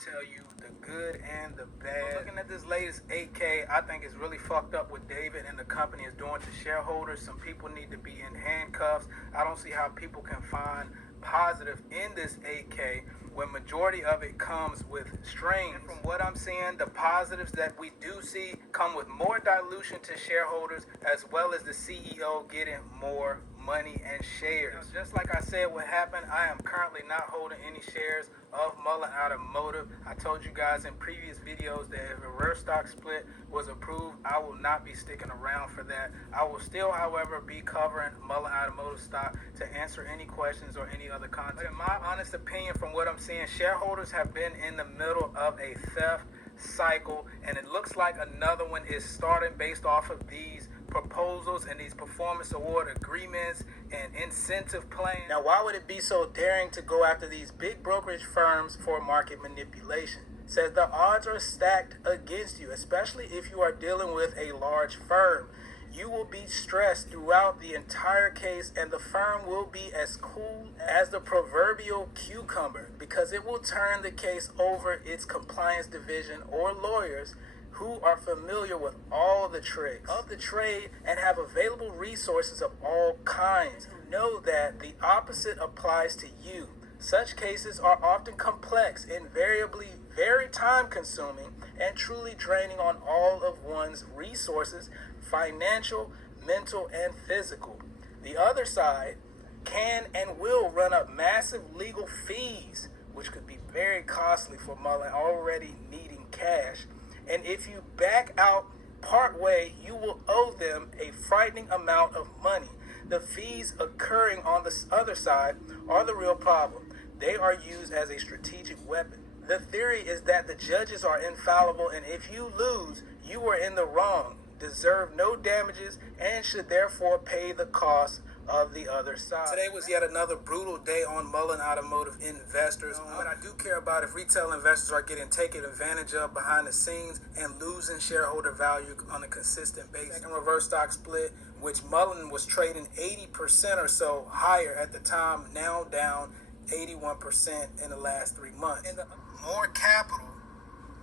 tell you the good and the bad. Looking at this latest 8K, I think it's really fucked up what David and the company is doing to shareholders. Some people need to be in handcuffs. I don't see how people can find positive in this 8K when majority of it comes with strings. And from what I'm seeing, the positives that we do see come with more dilution to shareholders, as well as the CEO getting more money and shares. Now, just like I said what happened, I am currently not holding any shares of Muln Automotive. I told you guys in previous videos that if a reverse stock split was approved, I will not be sticking around for that. I will still, however, be covering Muln Automotive stock to answer any questions or any other content. But in my honest opinion, from what I'm seeing, shareholders have been in the middle of a theft cycle, and it looks like another one is starting based off of these proposals and these performance award agreements and incentive plans. Now, why would it be so daring to go after these big brokerage firms for market manipulation? It says the odds are stacked against you, especially if you are dealing with a large firm. You will be stressed throughout the entire case, and the firm will be as cool as the proverbial cucumber, because it will turn the case over its compliance division or lawyers who are familiar with all the tricks of the trade and have available resources of all kinds. Know that the opposite applies to you. Such cases are often complex, invariably very time consuming, and truly draining on all of one's resources, financial, mental, and physical. The other side can and will run up massive legal fees, which could be very costly for Muln, already needing cash. And if you back out part way, you will owe them a frightening amount of money. The fees occurring on the other side are the real problem. They are used as a strategic weapon. The theory is that the judges are infallible, and if you lose, you are in the wrong, deserve no damages, and should therefore pay the cost of the other side. Today was yet another brutal day on Muln Automotive investors. What I do care about if retail investors are getting taken advantage of behind the scenes and losing shareholder value on a consistent basis. Second reverse stock split, which Muln was trading 80% or so higher at the time, now down 81% in the last 3 months. And the more capital,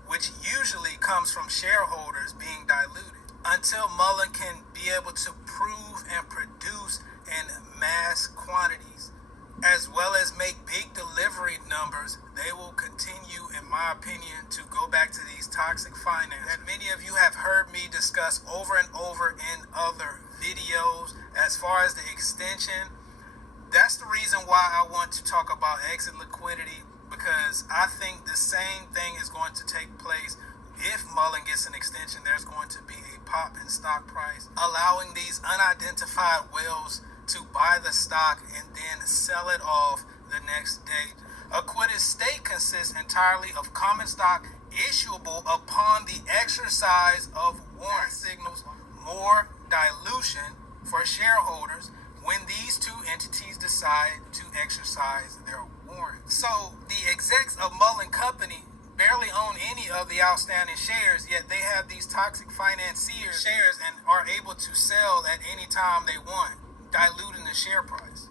which usually comes from shareholders being diluted, until Muln can be able to prove and produce in mass quantities, as well as make big delivery numbers, they will continue, in my opinion, to go back to these toxic finance that many of you have heard me discuss over and over in other videos. As far as the extension, that's the reason why I want to talk about exit liquidity, because I think the same thing is going to take place. If Muln gets an extension, there's going to be a pop in stock price, allowing these unidentified whales to buy the stock and then sell it off the next day. Acquitted state consists entirely of common stock issuable upon the exercise of warrant. Signals more dilution for shareholders when these two entities decide to exercise their warrants. So the execs of Muln Company barely own any of the outstanding shares, yet they have these toxic financiers shares and are able to sell at any time they want, diluting the share price.